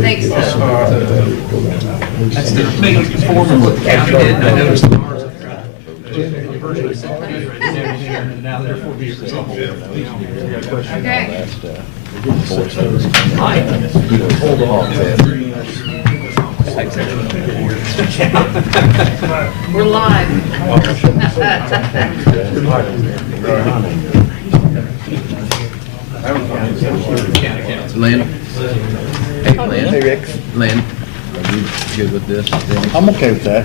think so. That's the big form of what the county did, and I noticed the ours. Now therefore be resolved. Okay. Hold on. We're live. Lynn? Hey, Lynn? Hey, Rick. Lynn, are you good with this? I'm okay with that.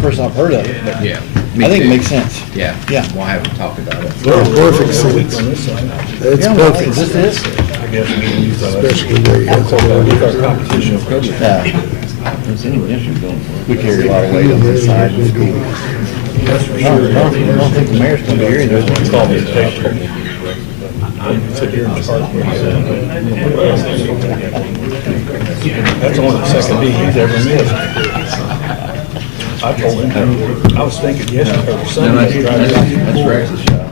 First I've heard of it, but Yeah. I think it makes sense. Yeah. Yeah. Well, I haven't talked about it. Perfect sense. It's Yeah, well, perfect. this is. Especially where you have We carry a lot of weight on this side. I don't think the mayor's gonna be here either. That's only the second meeting he's ever missed. I told him, I was thinking yesterday or No, Sunday. that's Rex's shop.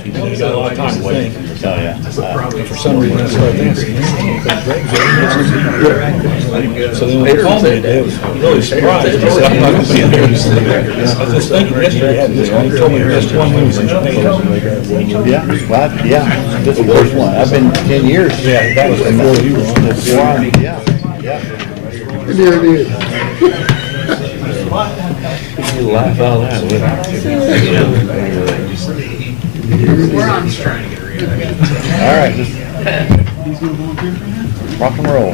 He's got a lot of time to think. Oh, yeah. For some reason, I started asking him. So then when he called me today, I was really surprised. He said, I'm not going to be in there. I was just thinking yesterday, he had this one, he told me he missed one when he was in Japan. Yeah, well, yeah, this is the first one. I've been 10 years. Yeah, that was before you were on. Yeah, yeah. You laugh out loud with We're on. All right, just rock and roll.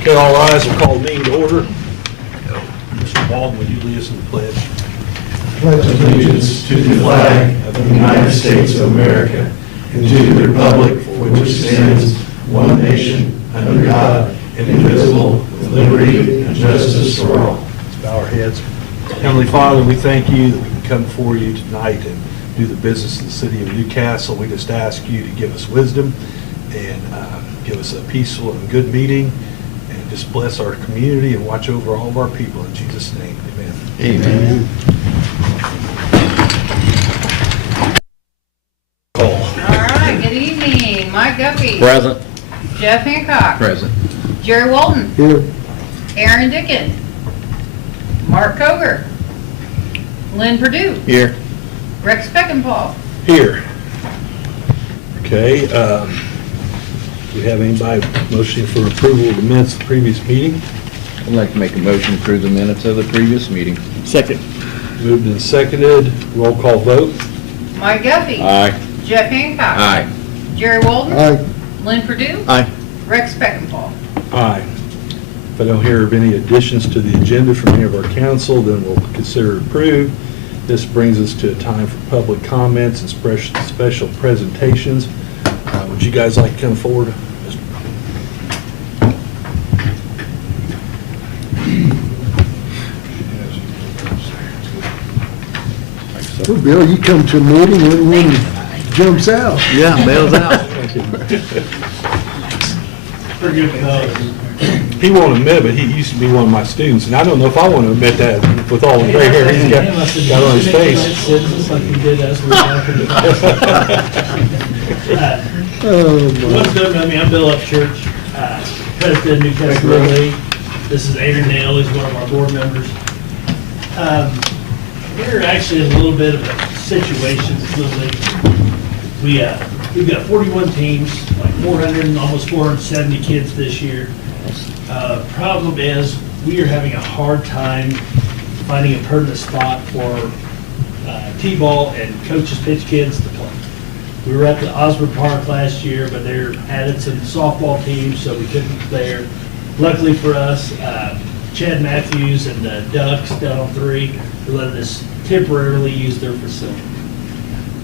Okay, all rise, we'll call the meeting to order. Mr. Baldwin, would you lead us in the pledge? pledge allegiance to the flag of the United States of America and to the republic for which stands one nation, under God, indivisible, with liberty and justice for all. Let's bow our heads. Heavenly Father, we thank you that we can come before you tonight and do the business of the city of Newcastle. We just ask you to give us wisdom and give us a peaceful and good meeting, and just bless our community and watch over all of our people. In Jesus' name, amen. Amen. All right, good evening. Mike Guppy. Present. Jeff Hancock. Present. Jerry Walton. Here. Aaron Dickens. Mark Koger. Lynn Purdue. Here. Rex Peckinpah. Here. Okay, do we have anybody motioning for approval of the minutes of the previous meeting? I'd like to make a motion to approve the minutes of the previous meeting. Second. Moved and seconded, roll call vote. Mike Guppy. Aye. Jeff Hancock. Aye. Jerry Walton. Aye. Lynn Purdue. Aye. Rex Peckinpah. Aye. If I don't hear of any additions to the agenda from any of our council, then we'll consider it approved. This brings us to a time for public comments and special presentations. Would you guys like to come forward? Well, Bill, you come to a meeting, everyone jumps out. Yeah, bails out. He won't admit it, but he used to be one of my students, and I don't know if I want to admit that with all the gray hair he's got on his face. Just like he did us. Oh, What's good, I mean, I'm Bill Upchurch, president of Newcastle Little League. This is Adrian Nail, he's one of our board members. We're actually in a little bit of a situation with Little League. We've got 41 teams, like 400 and almost 470 kids this year. Problem is, we are having a hard time finding a permanent spot for T-ball and coaches pitch kids to play. We were at the Osborne Park last year, but they're added some softball teams, so we couldn't there. Luckily for us, Chad Matthews and the Ducks down on 3 are letting us temporarily use their facility.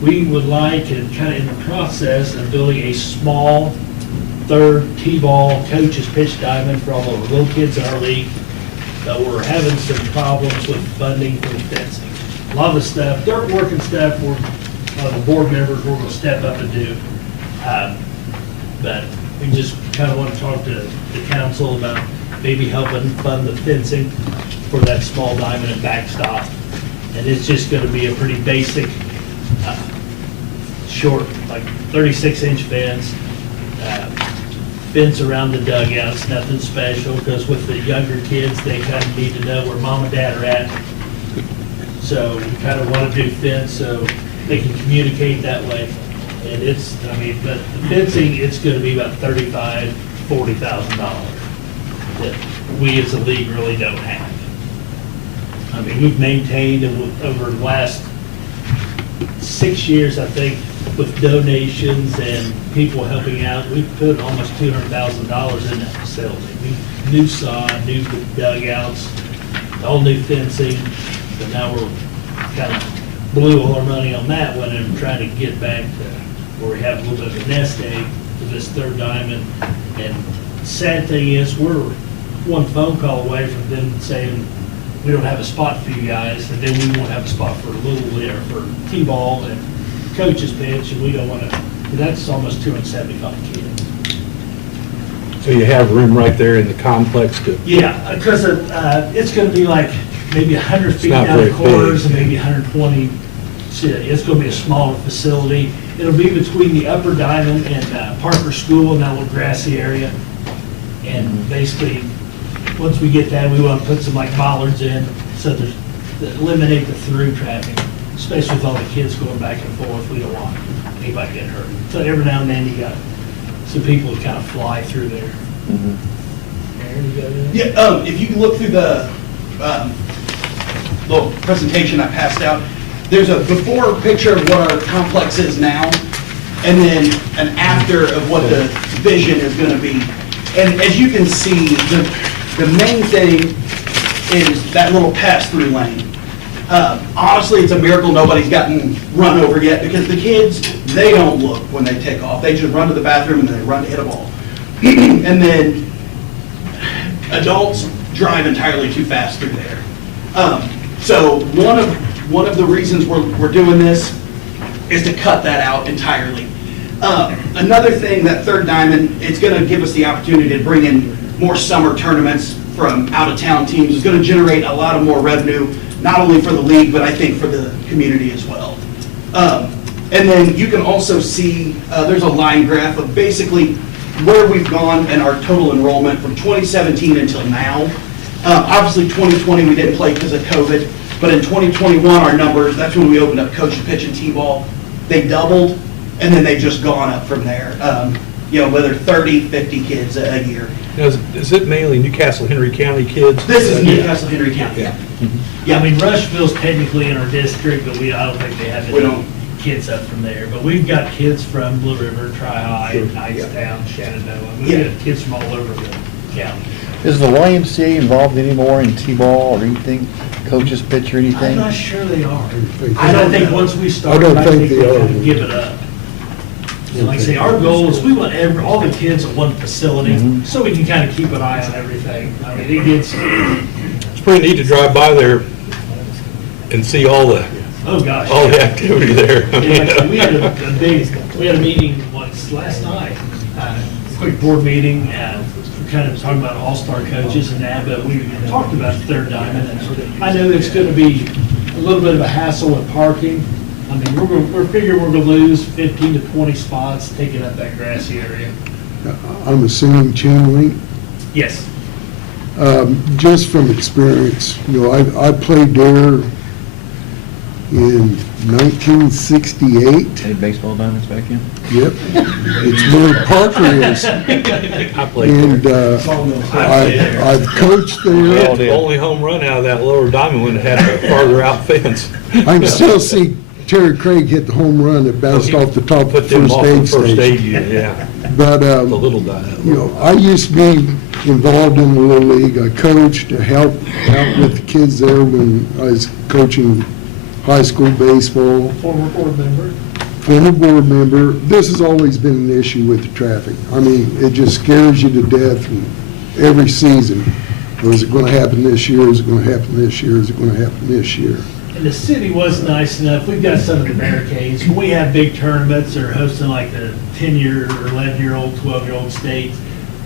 We would like, and kind of in the process of building a small third T-ball coaches pitch diamond for all the little kids in our league, but we're having some problems with funding for the fencing. A lot of the stuff, dirt work and stuff, we're, the board members, we're gonna step up and do. But we just kind of want to talk to the council about maybe helping fund the fencing for that small diamond and backstop. And it's just gonna be a pretty basic, short, like 36-inch fence, fence around the dugouts, nothing special, because with the younger kids, they kind of need to know where mom and dad are at. So we kind of want to do fence so they can communicate that way. And it's, I mean, but the fencing, it's going to be about $35,000, $40,000 that we as a league really don't have. I mean, we've maintained over the last 6 years, I think, with donations and people helping out, we've put almost $200,000 in that facility. New sod, new dugouts, all new fencing, but now we're kind of blew all our money on that one and trying to get back to where we have a little bit of a nest egg for this third diamond. And sad thing is, we're one phone call away from them saying, we don't have a spot for you guys, and then we won't have a spot for Little League or for T-ball and coach's pitch, and we don't want to, that's almost 275 kids. So you have room right there in the complex to, Yeah, because it's going to be like maybe 100 feet not down the very corners big. and maybe 120. It's going to be a smaller facility. It'll be between the Upper Diamond and Parker School in that little grassy area. And basically, once we get that, we want to put some like bollards in so there's, that eliminate the through traffic, especially with all the kids going back and forth. We don't want anybody getting hurt. So every now and then you got some people who kind of fly through there. Aaron, you got anything? Yeah, if you can look through the little presentation I passed out, there's a before picture of what our complex is now, and then an after of what the vision is going to be. And as you can see, the main thing is that little pass-through lane. Honestly, it's a miracle nobody's gotten run over yet, because the kids, they don't look when they take off. They just run to the bathroom and then they run to hit a ball. And then adults drive entirely too fast through there. So one of the reasons we're doing this is to cut that out entirely. Another thing, that third diamond, it's going to give us the opportunity to bring in more summer tournaments from out-of-town teams. It's going to generate a lot of more revenue, not only for the league, but I think for the community as well. And then you can also see, there's a line graph of basically where we've gone and our total enrollment from 2017 until now. Obviously, 2020 we didn't play because of COVID, but in 2021 our numbers, that's when we opened up coach, pitch, and T-ball. They doubled, and then they've just gone up from there. Whether 30, 50 kids a year. now, is it mainly Newcastle, Henry County kids? This is Newcastle, Henry County. Yeah, I mean, Rushville's technically in our district, but I don't think they have We any don't. kids up from there. But we've got kids from Blue River, Tri-High, Knightstown, Shenandoah. I mean, we got kids from all over the county. Is the YMCA involved anymore in T-ball or anything, coaches, pitch or I'm anything? not sure they are. I don't think once we start, don't I think think they we are. kind of give it up. And like I say, our goal is we want all the kids at one facility, so we can kind of keep an eye on everything. I mean, it gets, It's pretty neat to drive by there and see all the activity there. Yeah, we had a meeting once last night, quick board meeting, we kind of talking about all-star coaches and that, but we talked about the third diamond, and I know it's going to be a little bit of a hassle with parking. I mean, we're figuring we're going to lose 15 to 20 spots taking up that grassy area. I'm assuming chain link. Yes. Just from experience, I played there in 1968. Any baseball diamonds back in? Yep. It's where Parker is. I played And there. I've coached there. The only home run out of that lower diamond one had a farther out fence. I can still see Terry Craig hit the home run that bounced off the top of the Put them first off the aid first aid station. unit, yeah. But, The little diamond. I used to be involved in the Little League. I coached to help out with the kids there when I was coaching high school baseball. Former board member. Former board member. This has always been an issue with the traffic. I mean, it just scares you to death every season. Is it going to happen this year? Is it going to happen this year? Is it going to happen this year? And the city was nice enough, we've got some of the barricades, when we have big tournaments or hosting like the 10-year or 11-year-old, 12-year-old states,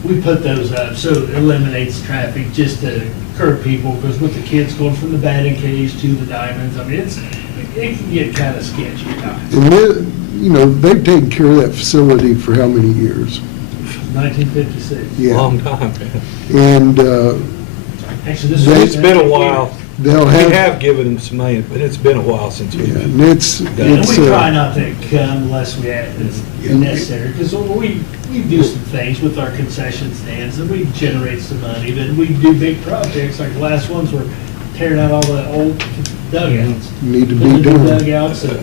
we put those up, so it eliminates traffic just to curb people, because with the kids going from the batting cage to the diamonds, I mean, it can get kind of sketchy at times. And you know, they've taken care of that facility for how many years? 1956. Yeah, Long time, man. and Actually, this They- is. It's been a while. they'll We have, have given them some money, but it's been a while since yeah, we've. and it's, And we try uh, not to come unless it's necessary, because we do some things with our concession stands, and we generate some money, but we do big projects, like the last ones were tearing out all the old dugouts. need to Putting be the new done. dugouts, and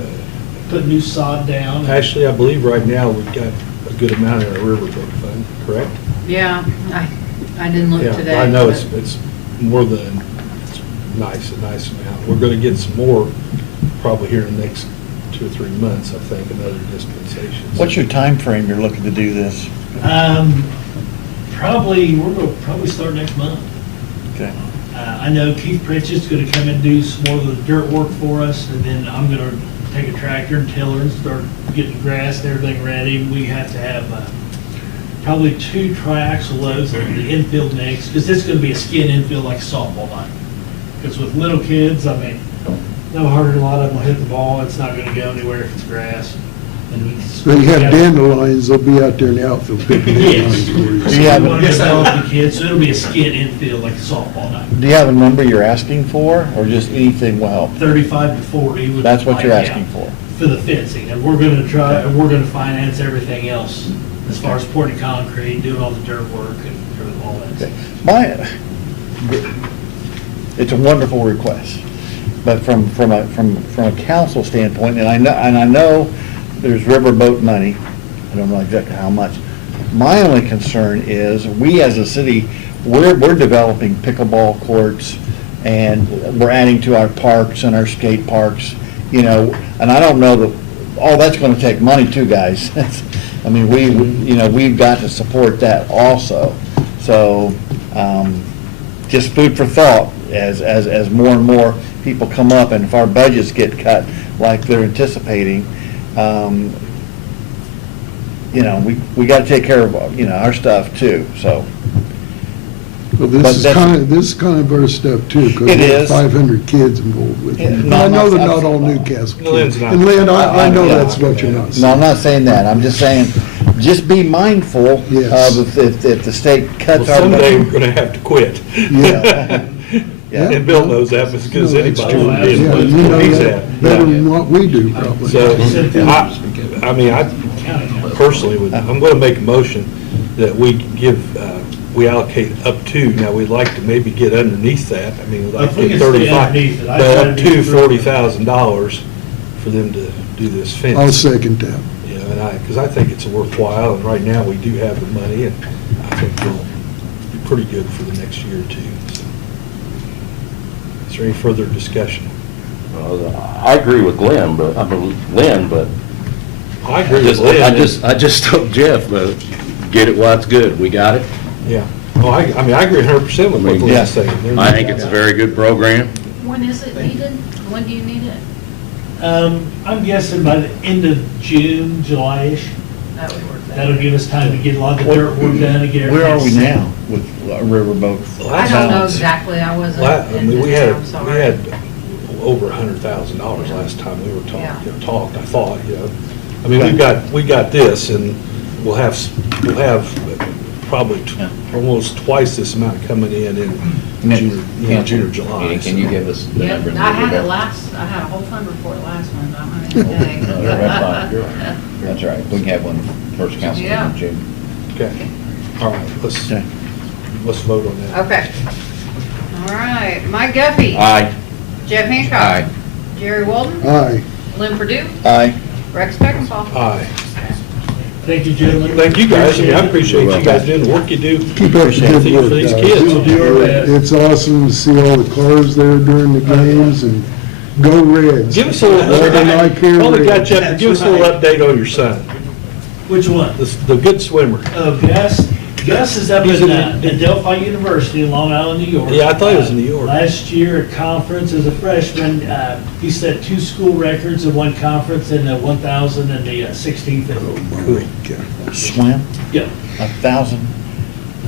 putting new sod down. Actually, I believe right now we've got a good amount in our riverboat fund, correct? Yeah, I didn't look Yeah, today. I know but- it's more than, it's a nice amount. We're gonna get some more probably here in the next 2 or 3 months, I think, another dispensation. What's your time frame you're looking to do this? We're gonna probably start next month. Okay. I know Keith Pritchett's gonna come and do some more of the dirt work for us, and then I'm gonna take a tractor and tiller and start getting grass and everything ready. We have to have, probably 2 triaxle loads of the infield mix, because it's gonna be a skin infield like a softball line. Because with little kids, I mean, no harder than a lot of them will hit the ball, it's not gonna go anywhere if it's grass. And we. But you have dandelions, they'll be out there in the outfield picking dandelions Yes. for you. Do So you we have a- wanna develop the kids, so it'll be a skin infield like a softball line. Do you have a number you're asking for, or just anything will help? 35 to 40 would. That's what you're like, asking yeah, for? For the fencing, and we're gonna finance everything else, as far as pouring concrete, doing all the dirt work and all that. Okay. It's a wonderful request, but from a council standpoint, and I know there's riverboat money, I don't know exactly how much. My only concern is, we as a city, we're developing pickleball courts, and we're adding to our parks and our skate parks, you know, and I don't know that, all that's gonna take money too, guys. I mean, we've got to support that also. So, just food for thought, as more and more people come up, and if our budgets get cut like they're anticipating, you know, we gotta take care of, you know, our stuff too, so. Well, But this is that's- kind of our stuff too, because It we have is. 500 kids involved with Yeah, it. no, I know I'm they're not- not all Newcastle Lynn's kids. not- And Lynn, I know Yeah. that's what you're not No, saying. I'm not saying that, I'm just saying, just be mindful Yes. of if the state Well, cuts our someday we're budget. gonna have to quit. Yeah. Yeah. And Bill knows that as good as No, that's anybody. true. Yeah, Yeah, Where you know he's that at. better Yeah. than what we do, probably. So, I mean, I personally would, I'm gonna make a motion that we we allocate up to, now we'd like to maybe get underneath that, I mean, like If we get can stay 35, underneath it, I'd but try up to to be through. $40,000 for them to do this fence. I'll second that. You know, and because I think it's worthwhile, and right now we do have the money, and I think we'll be pretty good for the next year or two. So. Is there any further discussion? I agree with Lynn, but I agree with Lynn. I just told Jeff, get it while it's good. We got it. Yeah. Oh, I mean, I agree 100% with what Yeah. Lynn's saying. There's I no think doubt. it's a very good program. When is it needed? When do you need it? I'm guessing by the end of June, July-ish, That would work better. that'll give us time to get a lot of the dirt work done and get everything. Where are we set. now with riverboat? I don't know exactly, I wasn't. I mean, in we today, had, I'm sorry. over $100,000 last time we were Yeah. talked, I thought, you know. I mean, we got this, and we'll have probably almost twice this amount coming in June or July. Can you give us the Yep, number? I had a whole fund report last one, I don't know today. No, you're right, Bob. You're right. That's right. We can have one first council meeting Yeah. in June. Okay, all right, Okay. let's vote on that. Okay. All right, Mike Guffey. Aye. Jeff Hancock. Aye. Jerry Walden. Aye. Lynn Purdue. Aye. Rex Beckenpaul. Aye. Thank you, gentlemen. Thank you, guys, I mean, I appreciate you guys doing the work you do. Keep up the Appreciate good it work, for these guys. kids. We'll do our best. It's awesome to see all the cars there during the games, and go Reds. Give us a little, Northern Eye Care only got Reds. you, give us a little update on your son, Which one? the good swimmer. Oh, Gus. Gus is up He's at Delphi University in Long Island, New York. Yeah, I thought he was in New York. Last year at conference as a freshman, he set 2 school records in one conference in the 1,000 and the 1650. Swim, Yeah, 1,000.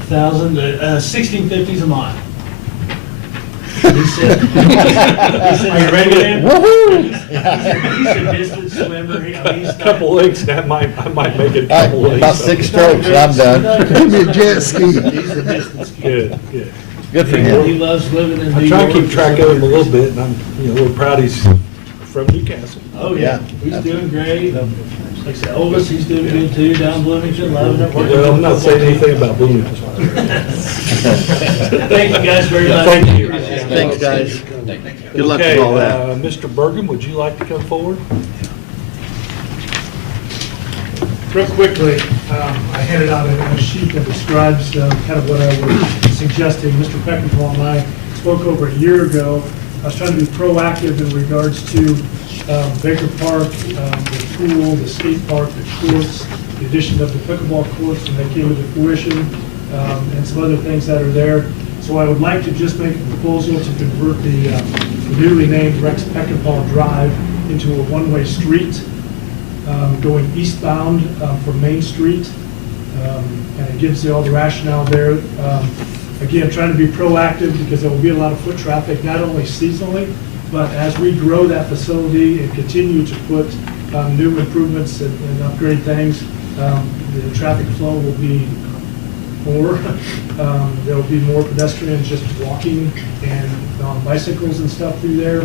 1,000, 1650's a mile. He said, Are you ready to? Woo-hoo! he's a distance swimmer. He's not- Couple links, I might make it a couple links. About 6 strokes and I'm done. Give me a jet ski. He's a distance skier. Good, good. Good for He him. loves living in New York. I try to keep track of him a little bit, and I'm, a little proud he's from Newcastle. Oh, yeah, Yeah. he's doing great. Like I said, Otis, he's doing good too, down Bloomington, loving it. Well, I'm not saying anything about Bloomington. Thank you guys very much. Thank you. Thanks, guys. Good luck Okay, with all that. Mr. Bergen, would you like to come forward? Real quickly, I handed out a sheet that describes kind of what I was suggesting. Mr. Peckinpah and I spoke over a year ago. I was trying to be proactive in regards to Baker Park, the pool, the skate park, the courts, the addition of the pickleball courts when they came into fruition, and some other things that are there. So I would like to just make a proposal to convert the newly named Rex Peckinpah Drive into a one-way street going eastbound from Main Street. And it gives you all the rationale there. Again, trying to be proactive because there will be a lot of foot traffic, not only seasonally, but as we grow that facility and continue to put new improvements and upgrade things, the traffic flow will be more. There will be more pedestrians just walking and on bicycles and stuff through there.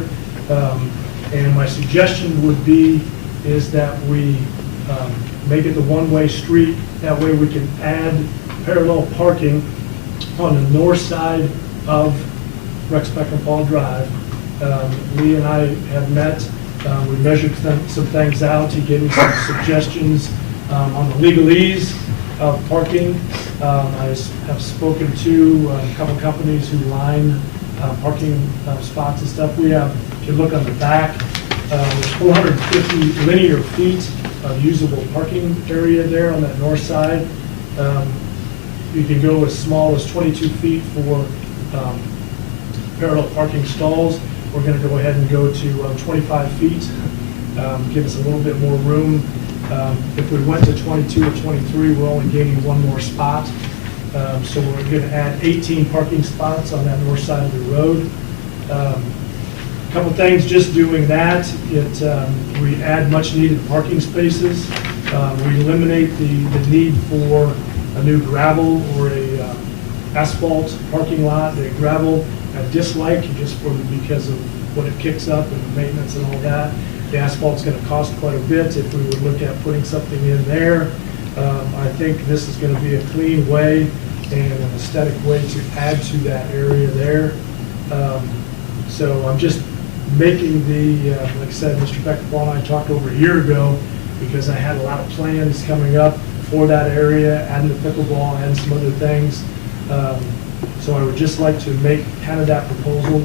And my suggestion would be is that we make it the one-way street. That way we can add parallel parking on the north side of Rex Peckinpah Drive. Lee and I have met. We measured some things out. He gave me some suggestions on the legalese of parking. I have spoken to a couple companies who line parking spots and stuff. We have, if you look on the back, there's 450 linear feet of usable parking area there on that north side. You can go as small as 22 feet for parallel parking stalls. We're going to go ahead and go to 25 feet, give us a little bit more room. If we went to 22 or 23, we're only gaining one more spot. So we're going to add 18 parking spots on that north side of the road. Couple things, just doing that, we add much needed parking spaces. We eliminate the need for a new gravel or a asphalt parking lot. The gravel I dislike just because of what it kicks up and the maintenance and all that. The asphalt's going to cost quite a bit if we would look at putting something in there. I think this is going to be a clean way and an aesthetic way to add to that area there. So I'm just making like I said, Mr. Peckinpah and I talked over a year ago because I had a lot of plans coming up for that area, adding the pickleball and some other things. So I would just like to make kind of that proposal.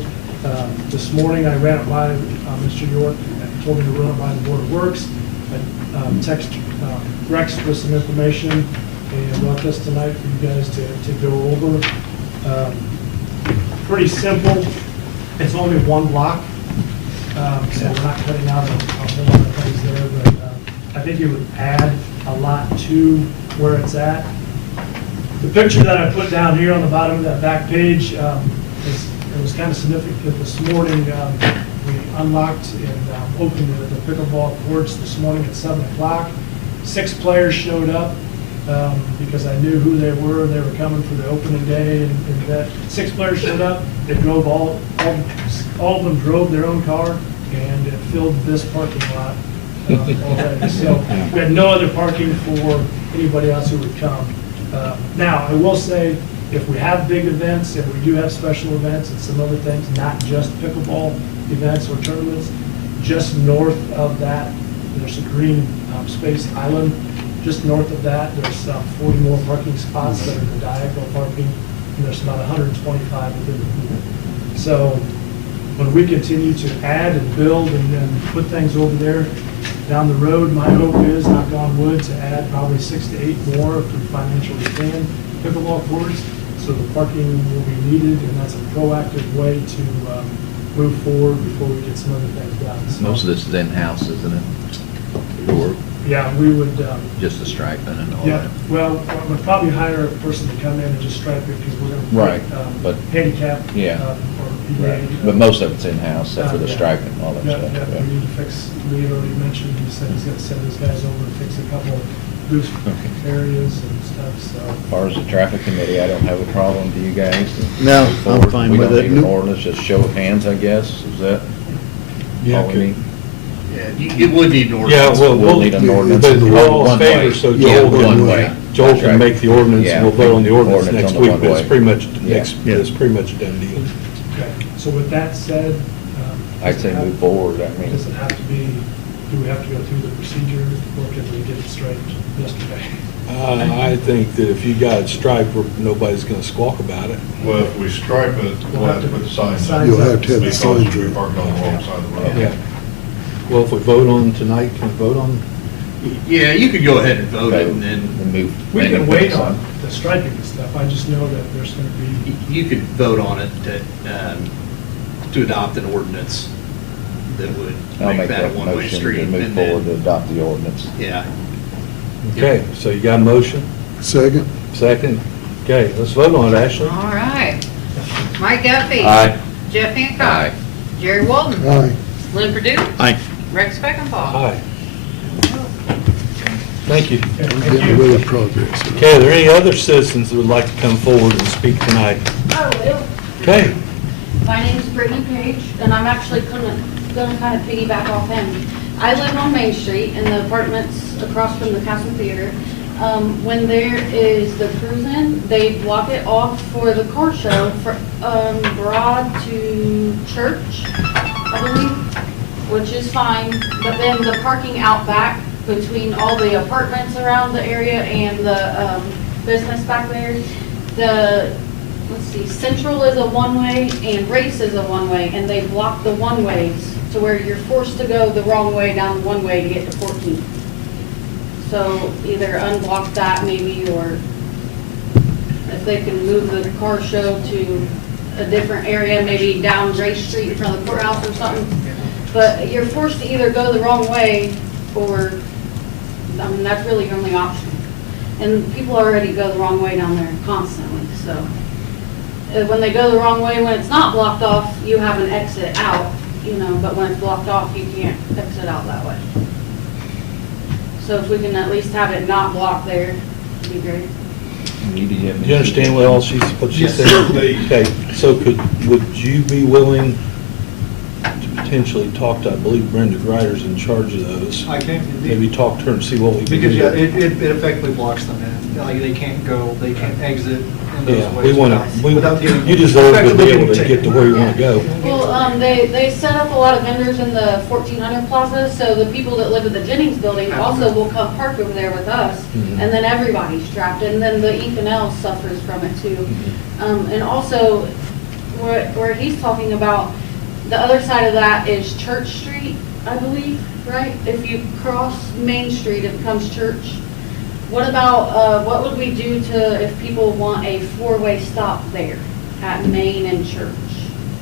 This morning I ran it by Mr. York, and told me to run it by the Board of Works. I texted Rex with some information and brought this tonight for you guys to go over. Pretty simple. It's only one block. So we're not cutting out a whole lot of things there, but I think it would add a lot to where it's at. The picture that I put down here on the bottom of that back page, it was kind of significant this morning. We unlocked and opened the pickleball courts this morning at 7 o'clock. 6 players showed up because I knew who they were. They were coming for the opening day, and that 6 players showed up. They drove all of them drove their own car, and it filled this parking lot already. So we had no other parking for anybody else who would come. Now, I will say, if we have big events, and we do have special events and some other things, not just pickleball events or tournaments, just north of that, there's a green space island. Just north of that, there's 40 more parking spots that are the diagonal parking, and there's about 125 within the pool. So when we continue to add and build and put things over there down the road, my hope is, knock on wood, to add probably 6 to 8 more if we financially can pickleball courts. So the parking will be needed, and that's a proactive way to move forward before we get some other things done. So, Most of this is in-house, isn't it? Or yeah, we would. just the striping and all Yeah, that? well, we'd probably hire a person to come in and just stripe it because we're going to Right, put but- handicap Yeah. or PA. But most of it's in-house, except for the Yeah. striping and all that Yeah, stuff. yeah, yeah. we need to fix, Lee already mentioned, he said he's gonna send his guys over to fix a couple loose areas and stuff, so. As far as the traffic committee, I don't have a problem. Do you guys? No, Move I'm forward. fine We with don't it. need an ordinance, just show of hands, I guess, is that Yeah, all we could- need? Yeah, you would need an Yeah, ordinance. well, We'll need an ordinance. But we're all in One way. favor, so Yeah, Joel one can, way. Joel That's can right. make the ordinance, Yeah, and we'll vote on the ordinance ordinance next on the week, one but it's way. pretty much, Yeah. it's pretty much a done deal. Okay, so with that said. I'd say move forward, I mean. Does it have to be, do we have to go through the procedure, or can we get it straight yesterday? I think that if you got it striped, nobody's gonna squawk about it. Well, if we stripe it, we'll have to put the signs up. Signs You'll up. have to have the Because signs you're up. parking on the wrong side of the road. Yeah. Well, if we vote on tonight, can we vote on? Yeah, you could go ahead and vote it, and then And move. We and can then wait put on the striping and stuff, I just know that there's gonna be, you could vote on it to adopt an ordinance that would I'll make make that a that one-way motion street. to move and forward to then- adopt the ordinance. Yeah. Okay, so you got a motion, Second? second? Okay, let's vote on it, Ashley. All right. Mike Duffy. Aye. Jeff Hancock. Aye. Jerry Walden. Aye. Lynn Purdue. Aye. Rex Beckenbach. Aye. Thank you. We're getting really progress. Okay, are there any other citizens that would like to come forward and speak tonight? I will. Okay, My name's Brittany Page, and I'm actually gonna kind of piggyback off him. I live on Main Street in the apartments across from the Castle Theater. When there is the cruise-in, they block it off for the car show from Broad to Church, I believe, which is fine. But then the parking out back between all the apartments around the area and the business back there, let's see, Central is a one-way and Race is a one-way, and they block the one-ways to where you're forced to go the wrong way down the one-way to get to 14th. So either unblock that maybe, or if they can move the car show to a different area, maybe down Race Street in front of the courthouse or something. But you're forced to either go the wrong way, or, I mean, that's really your only option. And people already go the wrong way down there constantly, so. When they go the wrong way, when it's not blocked off, you have an exit out, but when it's blocked off, you can't exit out that way. So if we can at least have it not blocked there, it'd be great. do you understand what she said? Okay, so would you be willing to potentially talk to, I believe Brenda Greider's in charge of those? I can, Maybe talk to her and see what we can do. Because, yeah, it effectively blocks them in. Like, they can't go, they can't exit in those Yeah, ways we want without to, getting. you deserve to be effectively able to getting get to where you want to go. Well, they set up a lot of vendors in the 1400 Plaza, so the people that live in the Jennings building also will come park over there with us, Mhm. and then everybody's trapped, and then the Ethan L suffers from it too. And also, where he's talking about, the other side of that is Church Street, I believe, right? If you cross Main Street, it becomes Church. What about, what would we do if people want a four-way stop there at Main and Church?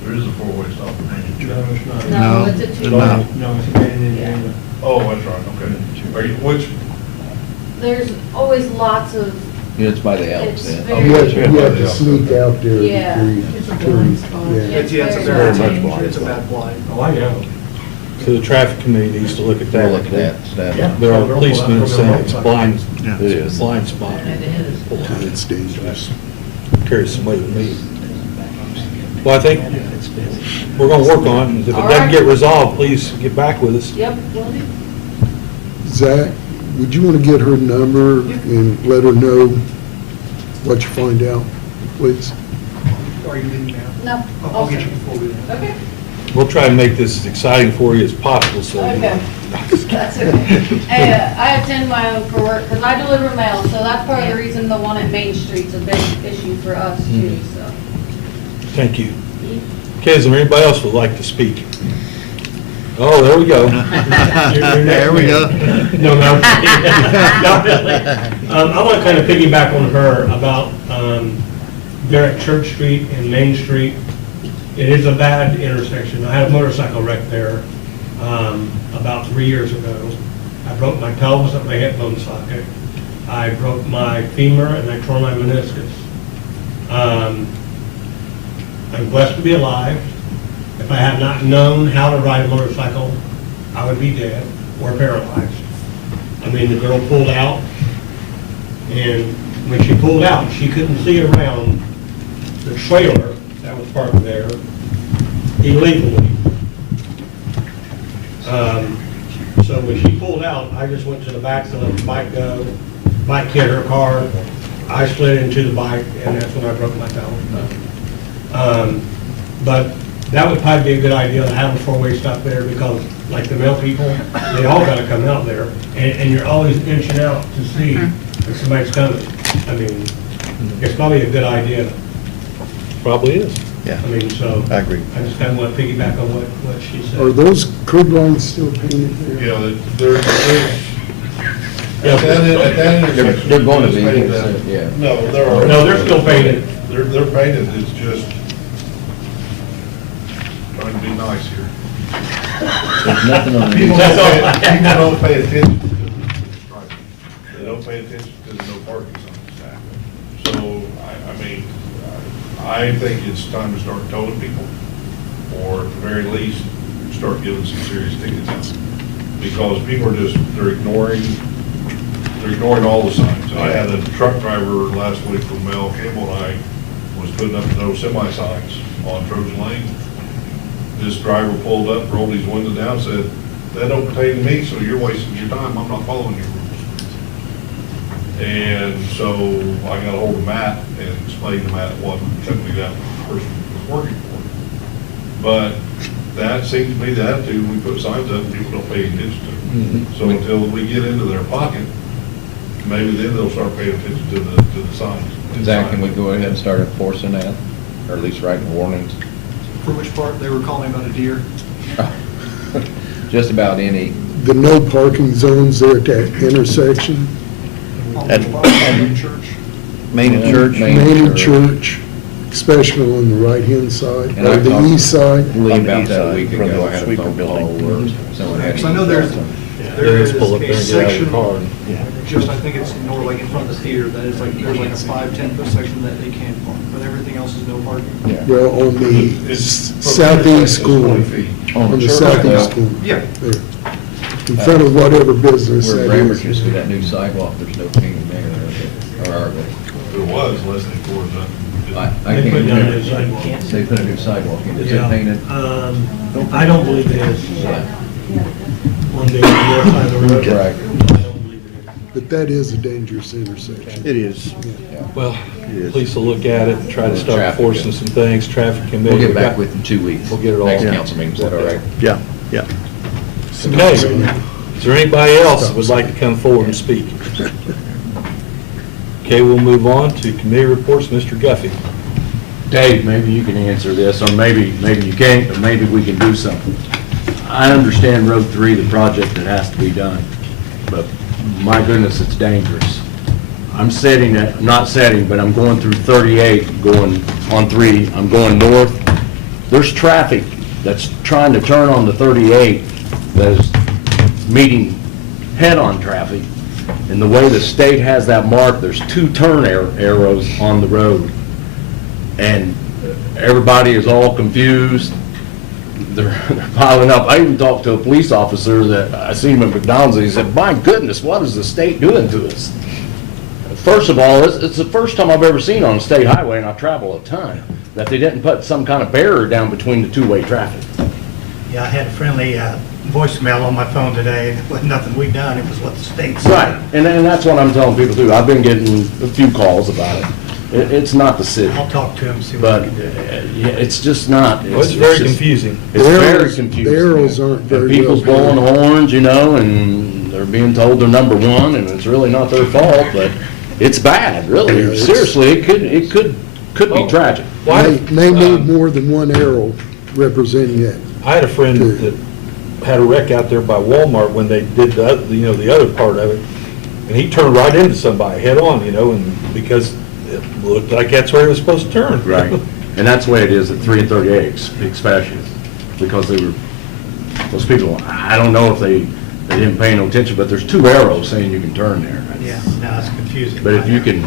There is a four-way stop in Main No, Street. it's not. No, it's a two-way. No, it's abandoned Yeah. area. Oh, that's right, okay. Are you, which, There's always lots of, Yeah, it's by the Elks, it's yeah. very. You have to sneak out there. Yeah. It's a blind spot. Yeah. It's a Very bad, much blind it's a spot. bad blind. Oh, I know. So the traffic committee needs to look at that. We'll look at that, Stan. Yeah. There are policemen that say it's blind, Yeah. It is. blind spot. It is. It's dangerous. Carries some weight with me. Well, I think we're gonna work on it. If it All doesn't right. get resolved, please get back with us. Yep, will do. Zach, would you want to get her number and let her know what you find out, please? Are you leaving now? No. I'll get you before we leave. Okay, We'll try and make this as exciting for you as possible, so. okay. That's okay. I attend my own for work, because I deliver mail, so that's part of the reason the one at Main Street's a big issue for us too, so. Thank you. Okay, is there anybody else who would like to speak? Oh, there we go. There we go. No, no. Not really. I want to kind of piggyback on her about there at Church Street and Main Street. It is a bad intersection. I had a motorcycle wreck there about 3 years ago. I broke my pelvis at my hip bone socket. I broke my femur and I tore my meniscus. I'm blessed to be alive. If I had not known how to ride a motorcycle, I would be dead or paralyzed. I mean, the girl pulled out, and when she pulled out, she couldn't see around the trailer that was parked there illegally. So when she pulled out, I just went to the back to let the bike go. Bike hit her car. I slid into the bike, and that's when I broke my toe. But that would probably be a good idea to have a four-way stop there, because like the male people, they all gotta come out there, and you're always inching out to see if somebody's coming. I mean, it's probably a good idea. Probably is. Yeah, I mean, so. I agree. I just kind of want to piggyback on what she said. Are those curb lines still painted there? Yeah, they're, at that intersection. They're going to be, painted that. yeah. No, they're already. No, they're still painted. They're painted, it's just trying to be nice here. There's nothing on People the, don't pay attention to the striping. They don't pay attention to the no parking signs. So, I mean, I think it's time to start towing people, or at the very least, start giving some serious tickets out. Because people are just, they're ignoring all the signs. I had a truck driver last week from Mel Campbell, and I was putting up no semi signs on Trojan Lane. This driver pulled up, rolled his window down, said, "That don't pertain to me, so you're wasting your time, I'm not following your rules." And so I got a hold of Matt and explained to Matt what typically that person was working for. But that seems to be the attitude, we put signs up and people don't pay attention to them. So until we get into their pocket, maybe then they'll start paying attention to the signs. Zach, can we go ahead and start enforcing that, or at least writing warnings? For which part? They were calling about a deer. Just about any, The no parking zones there at that intersection, At Church. Main and Church. Main and Church, especially on the right-hand side, And or I the talked- east side. about that a week From the ago, I had a sweeper phone call building. where someone had. Because I know there's, there is pull up there a and get out of the section, car and- just, I think it's more like in front of the theater, that is like, there's like a 5-10 foot section that they can park, but everything else is no parking. Well, on the It's from southeast the intersection, school, it's 20 feet. on the Church, southeast school, Yeah. there. In front of whatever business Where that Brammer's is. used to, that new sidewalk, there's no painting there, or are there? It was less than 4 done. I They can't put down a remember. new sidewalk. They put a new sidewalk in, is it Yeah. painted? I don't believe it is. Yeah. On the north side of the road. Correct. I don't believe it is. But that is a dangerous intersection. It is. Well, police will look at it and try to start Traffic. enforcing some things, traffic committee. We'll get We back got- with in 2 weeks. We'll get it all- Next Yeah. council meeting, is that all right? Yeah, yeah. Okay, is there anybody else that would like to come forward and speak? Okay, we'll move on to committee reports, Mr. Guffey. Dave, maybe you can answer this, or maybe you can't, but maybe we can do something. I understand Road 3, the project that has to be done, but my goodness, it's dangerous. I'm but I'm going through 38, going on 3, I'm going north. There's traffic that's trying to turn on the 38 that is meeting head-on traffic. And the way the state has that marked, there's 2 turn arrows on the road. And everybody is all confused. They're piling up. I even talked to a police officer that I seen him at McDonald's, and he said, "My goodness, what is the state doing to us?" First of all, it's the first time I've ever seen on a state highway, and I travel a ton, that they didn't put some kind of barrier down between the two-way traffic. Yeah, I had a friendly voicemail on my phone today, and it wasn't nothing we done, it was what the state said. Right, and that's what I'm telling people too. I've been getting a few calls about it. It's not the city. I'll talk to him, see what But we can do. yeah, it's just not. Well, it's very just- confusing. It's The very arrows- confusing. the arrows aren't very And people's well blowing horns, you know, and they're being told they're number one, and it's really not their fault, but it's bad, Yeah, really. it's- Seriously, it could be tragic. They need more than one arrow representing that. I had a friend that had a wreck out there by Walmart when they did the other part of it, and he turned right into somebody head on, and because it looked like that's where he was supposed to turn. Right, and that's the way it is at 3 and 38 especially, because those people, I don't know if they didn't pay no attention, but there's 2 arrows saying you can turn there. Yeah, no, it's confusing. But if you can,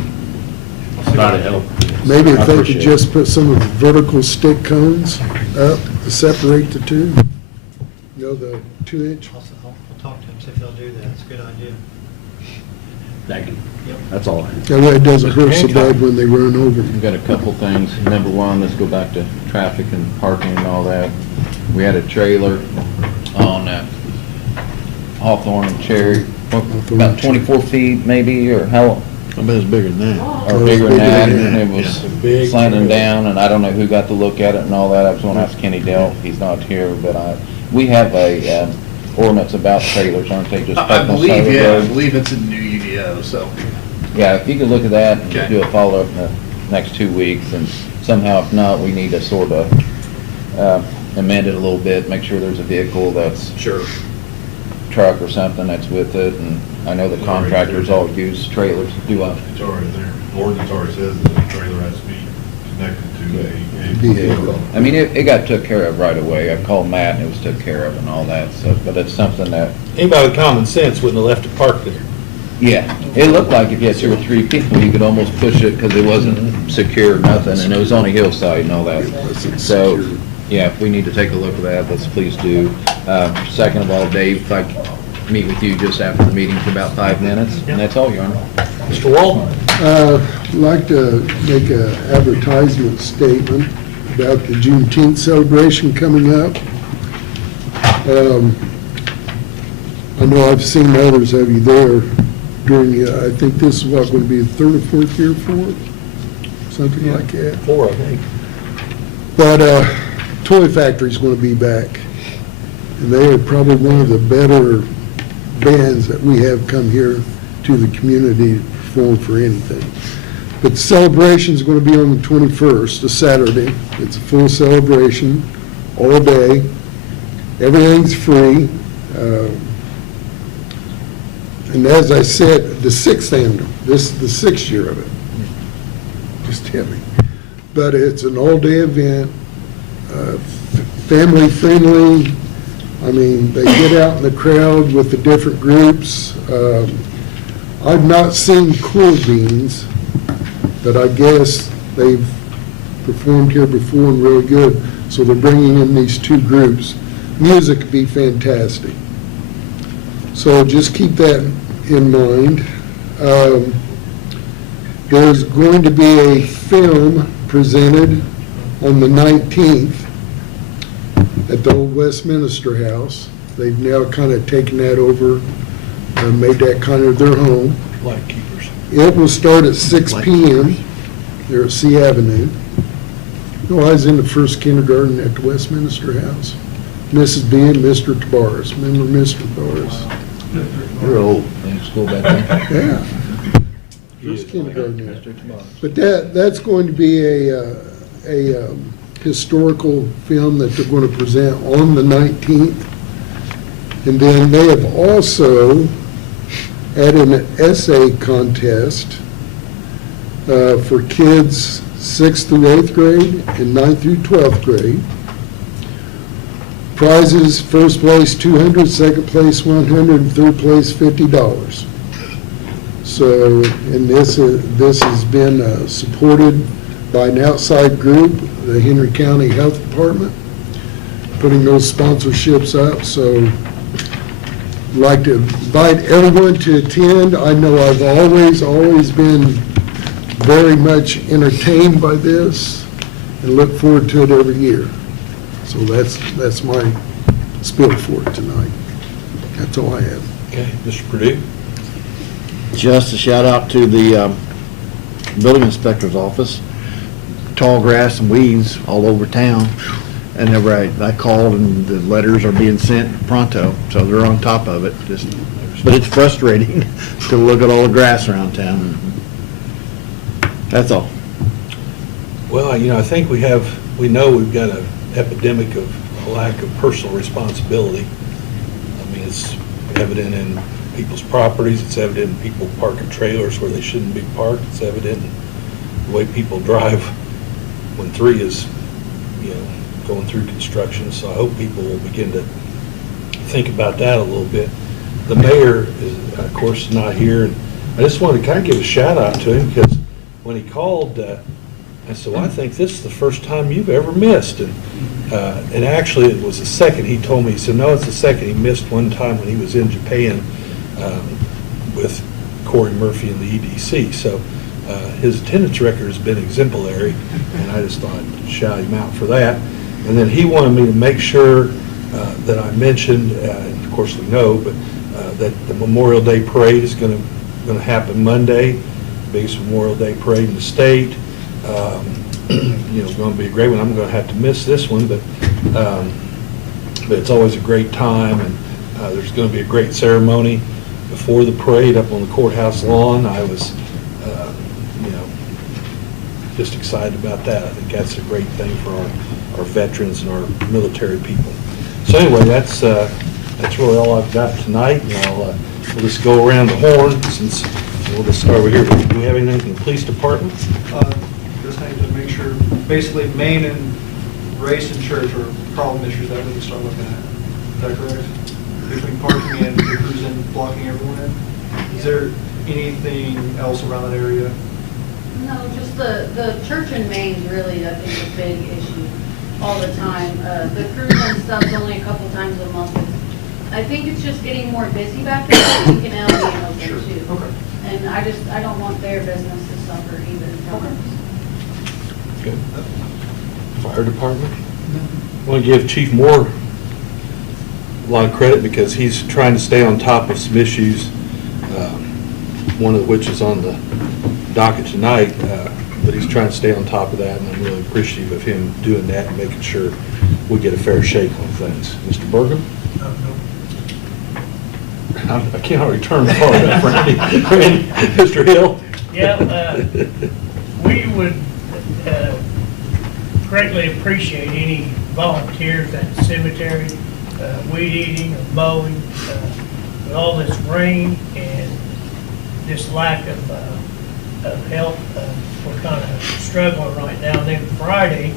I'll see try to help. Maybe if I they could appreciate just put some of the vertical stick cones up to separate the two. You know, the 2-inch. I'll talk to him, see if they'll do that. It's a good idea. Thank you. That's all I have. That way it doesn't hurt so bad when they run over. We've got a couple things. Number one, let's go back to traffic and parking and all that. We had a trailer on Hawthorne and Cherry, about 24 feet maybe, or how, I bet it's bigger than that. or bigger than that, and it Yeah, was a big slanting trailer. down, and I don't know who got to look at it and all that. I was gonna ask Kenny Dell, he's not here, but we have a ordinance about trailers, aren't they? Just I parked on the side of believe, the yeah, I road? believe it's a new UDO, so. Yeah, if you could look at that and Okay. do a follow-up in the next 2 weeks, and somehow, if not, we need to sort of amend it a little bit, make sure there's a vehicle that's Sure. truck or something that's with it, and I know the contractors all use trailers, do I? It's already there. Ordinance already says that the trailer has to be connected to a Vehicle. I mean, it got took care of right away. I called Matt and it was took care of and all that, so, but it's something that, Anybody with common sense wouldn't have left it parked there. yeah, it looked like if you had 2 or 3 people, you could almost push it because it wasn't secure or nothing, and it was on a hillside and all that. So, yeah, if we need to take a look at that, let's please do. Second of all, Dave, if I could meet with you just after the meeting for about 5 minutes, and that's all, Your Honor. Mr. Walton? I'd like to make an advertisement statement about the Juneteenth celebration coming up. I know I've seen others of you there during, I think this is what, going to be the third or fourth year for it? Something like that. 4, I think. But Toy Factory's going to be back, and they are probably one of the better bands that we have come here to the community to perform for anything. But the celebration's going to be on the 21st, a Saturday. It's a full celebration, all day. Everything's free. And as I said, the 6th annual, this is the 6th year of it. Just hit me. But it's an all-day event, family-friendly. I mean, they get out in the crowd with the different groups. I've not seen Cool Beans, but I guess they've performed here before and really good. So they're bringing in these 2 groups. Music would be fantastic. So just keep that in mind. There's going to be a film presented on the 19th at the old Westminster House. They've now kind of taken that over and made that kind of their home. Lightkeepers. It will start at 6 p.m. there at C Avenue. No, I was in the first kindergarten at the Westminster House. Mrs. B and Mr. Tabaris. Remember Mr. Tabaris? You're old. In school back then. Yeah. First kindergarten there. But that's going to be a historical film that they're going to present on the 19th. And then they have also added an essay contest for kids 6th through 8th grade and 9th through 12th grade. Prizes, first place $200, second place $100, and third place $50. So, and this has been supported by an outside group, the Henry County Health Department, putting those sponsorships up. So, I'd like to invite everyone to attend. I know I've always been very much entertained by this and look forward to it every year. So that's my spiel for it tonight. That's all I have. Okay, Mr. Purdue? Just a shout out to the building inspector's office. Tall grass and weeds all over town. And I called and the letters are being sent pronto, so they're on top of it. But it's frustrating to look at all the grass around town. That's all. Well, I think we know we've got an epidemic of a lack of personal responsibility. I mean, it's evident in people's properties, it's evident in people parking trailers where they shouldn't be parked, it's evident in the way people drive when 3 is, going through construction. So I hope people will begin to think about that a little bit. The mayor is, of course, not here, and I just wanted to kind of give a shout out to him because when he called, I said, well, I think this is the first time you've ever missed. And actually, it was the second. He told me, he said, no, it's the second. He missed one time when he was in Japan with Corey Murphy and the EDC. So his attendance record has been exemplary, and I just thought I'd shout him out for that. And then he wanted me to make sure that I mentioned, and of course we know, but that the Memorial Day Parade is going to happen Monday, biggest Memorial Day parade in the state. It's going to be a great one. I'm going to have to miss this one, but it's always a great time, and there's going to be a great ceremony before the parade up on the courthouse lawn. I was, just excited about that. I think that's a great thing for our veterans and our military people. So anyway, that's really all I've got tonight, and we'll just go around the horn since we'll just start over here. Do we have anything from the police department? Just need to make sure, basically, Main and race and church are problem issues that we can start looking at. Is that correct? Between parking and the cruising blocking everyone in? Is there anything else around that area? No, just the church in Maine's really, I think, a big issue all the time. The cruising stuff's only a couple times a month. I think it's just getting more busy back there, so we can alley open Sure. too. Okay. And I don't want their business to suffer either from it. Good. Fire department? I want to give Chief Moore a lot of credit because he's trying to stay on top of some issues, one of which is on the docket tonight, but he's trying to stay on top of that, and I'm really appreciative of him doing that and making sure we get a fair shake on things. Mr. Burgum? I can't already turn far enough, Randy. Mr. Hill? Yeah, we would greatly appreciate any volunteers at the cemetery, weed eating or mowing. With all this rain and this lack of help, we're kind of struggling right now. And then Friday,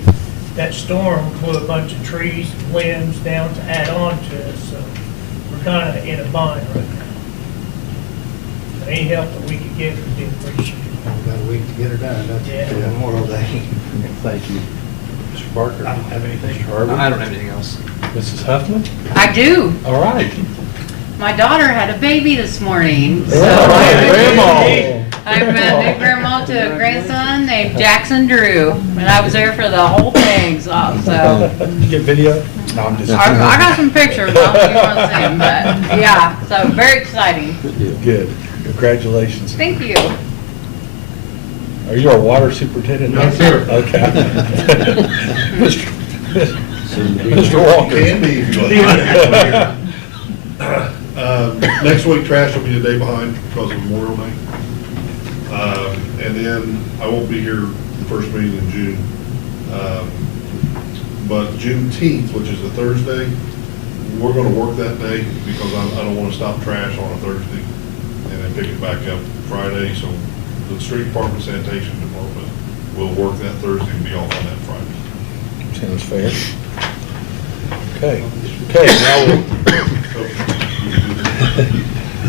that storm blew a bunch of trees and limbs down to add on to us, so we're kind of in a bind right now. So any help that we could get would be appreciated. We've got a week to get her done, don't you? Yeah. Memorial Day. Thank you. Mr. Barker? I don't have anything. Mr. Harvey? I don't have anything else. Mrs. Huffman? I do. All right. My daughter had a baby this morning. So I'm a new grandma to a grandson named Jackson Drew, and I was there for the whole thing, so. Get video? No, I'm just. I got some pictures, I don't know if you want to see them, but yeah, so very exciting. Good. Congratulations. Thank you. Are you our water superintendent? No, sir. Okay. Mr. Walker. Can be if you like. Next week, trash will be a day behind because of Memorial Day. And then I won't be here the first meeting in June. But Juneteenth, which is a Thursday, we're going to work that day because I don't want to stop trash on a Thursday and then pick it back up Friday. So the street department, sanitation department will work that Thursday and be off on that Friday. Sounds fair. Okay. Now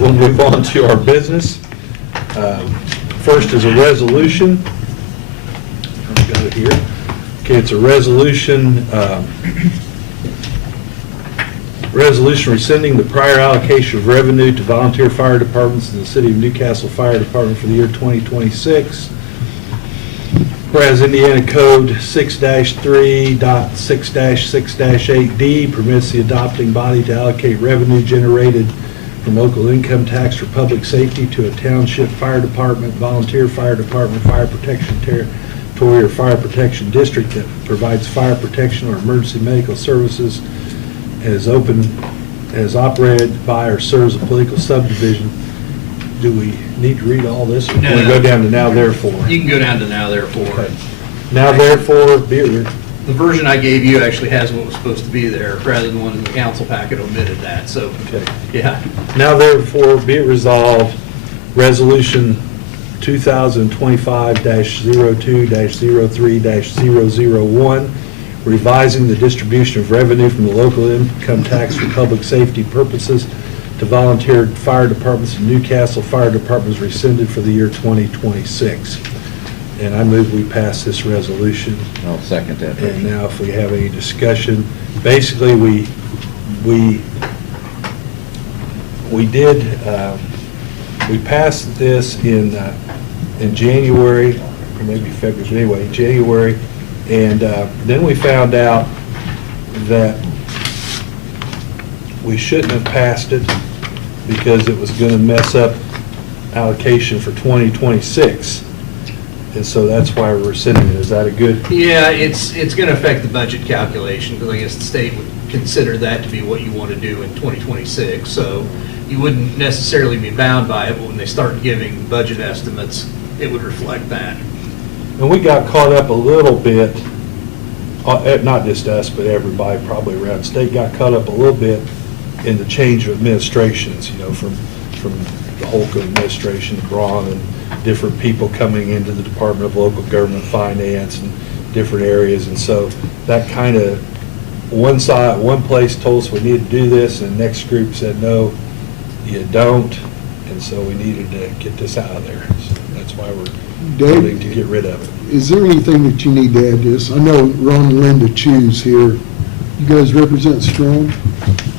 we'll move on to our business. First is a resolution. I've got it here. Okay, it's a resolution, resolution rescinding the prior allocation of revenue to volunteer fire departments in the City of Newcastle Fire Department for the year 2026. Whereas Indiana Code 6-3.6-6-8D permits the adopting body to allocate revenue generated from local income tax for public safety to a township fire department, volunteer fire department, fire protection territory, or fire protection district that provides fire protection or emergency medical services and is operated by or serves a political subdivision. Do we need to read all this, or can we go down to now therefore? You can go down to now therefore. Okay. Now therefore, be it written. The version I gave you actually has what was supposed to be there, rather than one in the council packet omitted that, so, Okay. yeah. Now therefore, be it resolved, Resolution 2025-02-03-001, revising the distribution of revenue from the local income tax for public safety purposes to volunteer fire departments and Newcastle Fire Department is rescinded for the year 2026. and I move we pass this resolution. I'll second that. And now if we have any discussion, basically, we passed this in January, or maybe February, but anyway, January, and then we found out that we shouldn't have passed it because it was gonna mess up allocation for 2026. And so that's why we're rescinding it. Is that a good? Yeah, it's going to affect the budget calculation, because I guess the state would consider that to be what you want to do in 2026. So you wouldn't necessarily be bound by it, but when they start giving budget estimates, it would reflect that. And we got caught up a little bit, not just us, but everybody probably around the state got caught up a little bit in the change of administrations, from the Holcomb administration to Braun and different people coming into the Department of Local Government Finance and different areas. And so that kind of, one place told us we needed to do this, and the next group said, no, you don't. And so we needed to get this out of there. So that's why we're voting to get rid of it. Is there anything that you need to add to this? I know Ron and Linda Choose here. You guys represent Strong?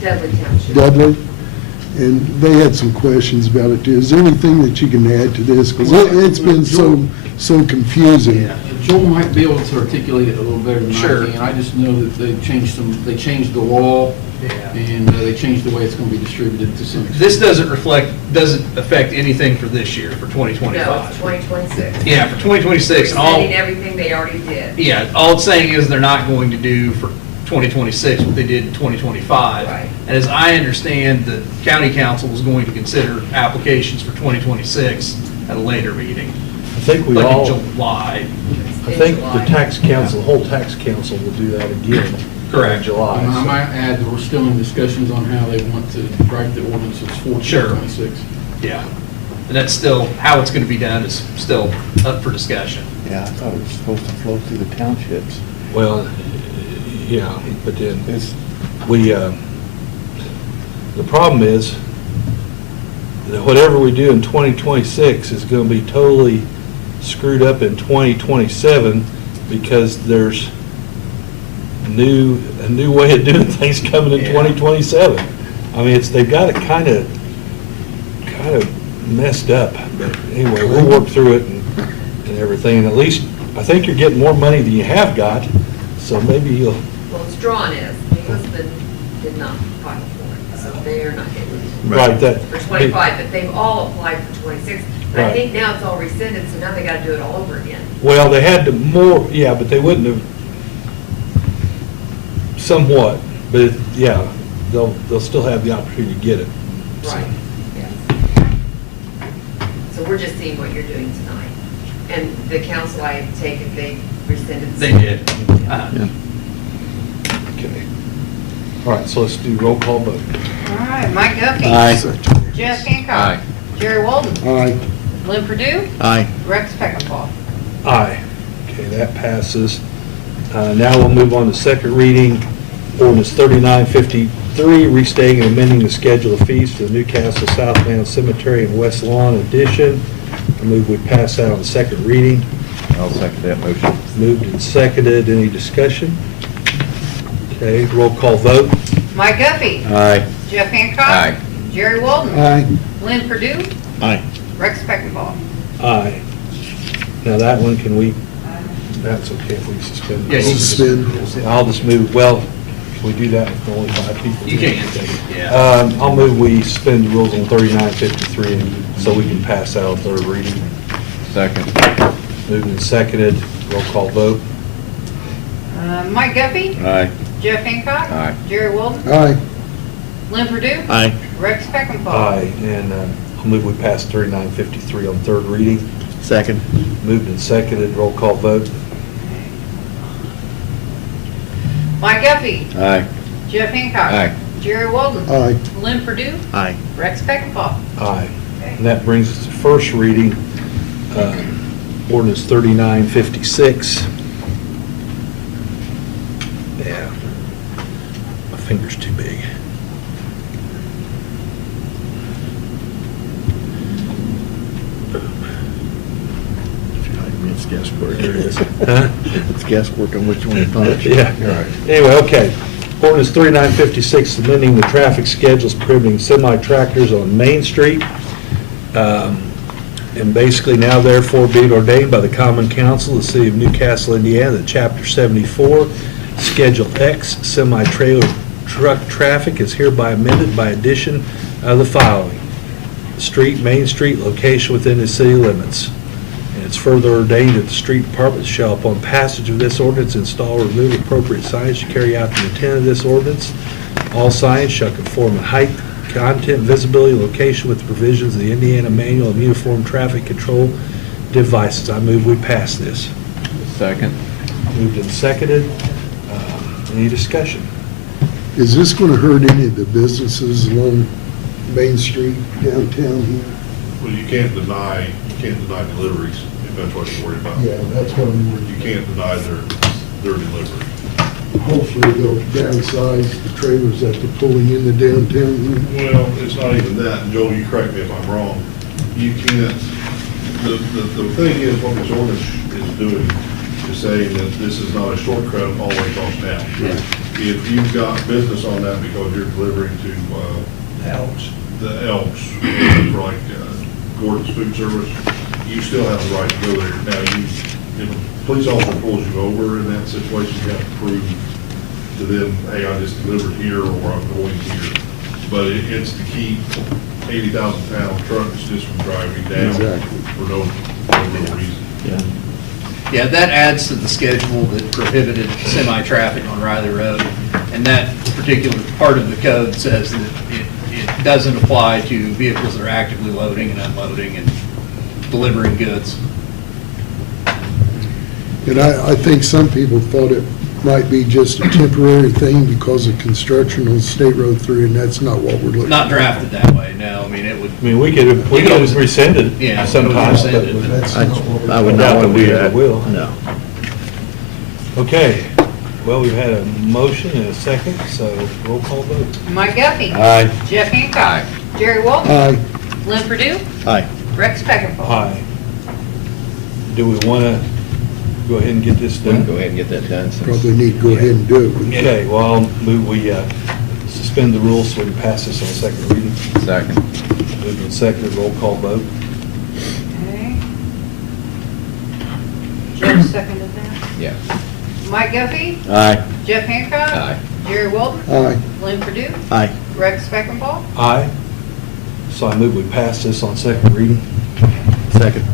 Dudley Township. Dudley? And they had some questions about it too. Is there anything that you can add to this? Because it's been so confusing. Joel might be able to articulate it a little better than Sure. I can. I just know that they changed the law, and they changed the way it's going to be distributed to some extent. This doesn't affect anything for this year, for 2025. No, it's 2026. Yeah, for 2026, and all, Rescinding everything they already did. yeah, all it's saying is they're not going to do for 2026 what they did in 2025. Right. And as I understand, the county council was going to consider applications for 2026 at a later meeting, I think we like all, in July. I think the tax council, the whole tax council will do that again. Correct. In July. And I might add that we're still in discussions on how they want to write the ordinances for Sure. 2026. Yeah. And that's still, how it's going to be done is still up for discussion. Yeah, I thought it was supposed to flow through the townships. Well, yeah, but then the problem is that whatever we do in 2026 is going to be totally screwed up in 2027 because there's a new way of doing things coming in 2027. I mean, they've got it kind of messed up. But anyway, we'll work through it and everything. And at least I think you're getting more money than you have got. So maybe you'll. Well, Strawn is. Husband did not apply for it, so they are not getting it. Right, that. For 25, but they've all applied for 26. But I Right. think now it's all rescinded, so now they got to do it all over again. Well, they had to more, yeah, but they wouldn't have, somewhat, but yeah, they'll still have the opportunity to get it. Right, yes. So we're just seeing what you're doing tonight. And the council, I take it, they rescinded. They did. Okay. All right, so let's do roll call vote. All right, Mike Duffy. Aye. Jeff Hancock. Aye. Jerry Walden. Aye. Lynn Purdue. Aye. Rex Peckinpah. Aye. Okay, that passes. Now we'll move on to second reading, ordinance 3953, restating and amending the schedule of fees for the Newcastle Southland Cemetery and West Lawn addition. I move we pass that on second reading. I'll second that motion. Moved and seconded. Any discussion? Okay, roll call vote. Mike Duffy. Aye. Jeff Hancock. Aye. Jerry Walden. Aye. Lynn Purdue. Aye. Rex Peckinpah. Aye. Now that one, that's okay if we suspend. Yeah, you Suspend. I'll just move, well, can we do that with only 5 people? You can, yeah. I'll move we suspend the rules on 3953 so we can pass out third reading. Second. Moved and seconded, roll call vote. Mike Duffy. Aye. Jeff Hancock. Aye. Jerry Walden. Aye. Lynn Purdue. Aye. Rex Peckinpah. Aye, and I'll move we pass 3953 on third reading. Second. Moved and seconded, roll call vote. Mike Duffy. Aye. Jeff Hancock. Aye. Jerry Walden. Aye. Lynn Purdue. Aye. Rex Peckinpah. Aye. And that brings us to first reading, ordinance 3956. Yeah, my finger's too big. It's guesswork. There it is. Huh? It's guesswork on which one to punch. Yeah. Anyway, okay. Ordinance 3956, amending the traffic schedules prohibiting semi-tractors on Main Street. And basically now therefore be it ordained by the Common Council of the City of Newcastle, Indiana, that Chapter 74, Schedule X, semi-trailer truck traffic is hereby amended by addition of the following: street, Main Street, location within the city limits. And it's further ordained that the street department shall, upon passage of this ordinance, install or remove appropriate signs to carry out the intent of this ordinance. All signs shall conform in height, content, visibility, location with the provisions of the Indiana Manual of Uniform Traffic Control Devices. I move we pass this. Second. Moved and seconded. Any discussion? Is this gonna hurt any of the businesses along Main Street downtown here? Well, you can't deny deliveries, if that's what you're worried about. Yeah, that's what I'm worried You can't deny their delivery. Hopefully they'll downsize the trailers that they're pulling into downtown. Well, it's not even that, and Joel, you correct me if I'm wrong. You can't, the thing is, what this ordinance is doing is saying that this is not a shortcut all the way across town. If you've got business on that because you're delivering to, the Elks, for like Gordon's Food Service, you still have the right to go there. Now, if a police officer pulls you over in that situation, you have to prove to them, hey, I just delivered here or I'm going here. But it's to keep 80,000-pound trucks just from driving down Exactly. for no real reason. Yeah, that adds to the schedule that prohibited semi-traffic on Riley Road. And that particular part of the code says that it doesn't apply to vehicles that are actively loading and unloading and delivering goods. And I think some people thought it might be just a temporary thing because of construction on State Road 3, and that's not what we're looking at. Not drafted that way, no. I mean, it would. I mean, we could rescind it Yeah, sometimes, rescind it, but but that's not what we're. I would not want to do that. Will. No. Okay, well, we've had a motion and a second, so roll call vote. Mike Guffey. Aye. Jeff Hancock. Jerry Walton. Aye. Lynn Purdue. Aye. Rex Speckinpole. Aye. Do we want to go ahead and get this We can done? go ahead and get that done. since- Probably need to go ahead and do it. Okay, well, I'll move we suspend the rules so we can pass this on second reading. Second. Moved and seconded, roll call vote. Okay. Jeff seconded that. Yeah. Mike Guffey. Aye. Jeff Hancock. Aye. Jerry Walton. Aye. Lynn Purdue. Aye. Rex Speckinpole. Aye. So I move we pass this on second reading. Second.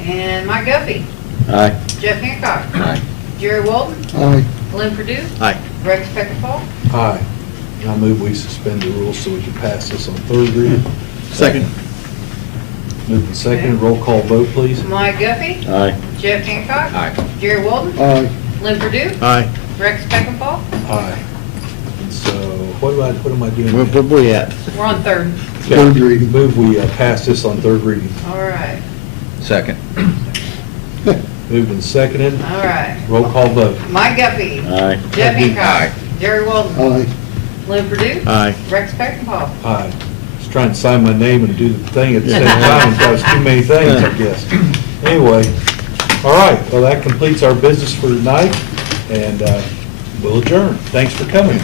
And Mike Guffey. Aye. Jeff Hancock. Aye. Jerry Walton. Aye. Lynn Purdue. Aye. Rex Speckinpole. Aye. And I move we suspend the rules so we can pass this on third reading. Second. Moved and seconded, roll call vote, please. Mike Guffey. Aye. Jeff Hancock. Aye. Jerry Walton. Aye. Lynn Purdue. Aye. Rex Speckinpole. Aye. And so, what am I doing? Where we at? We're on third. Okay, Third reading. Move we pass this on third reading. All right. Second. Moved and seconded, All right. roll call vote. Mike Guffey. Aye. Jeff Hancock. Jerry Walton. Aye. Lynn Purdue. Aye. Rex Speckinpole. Aye. Just trying to sign my name and do the thing at the same time, because too many things, I guess. Anyway, all right, well, that completes our business for tonight, and we'll adjourn. Thanks for coming.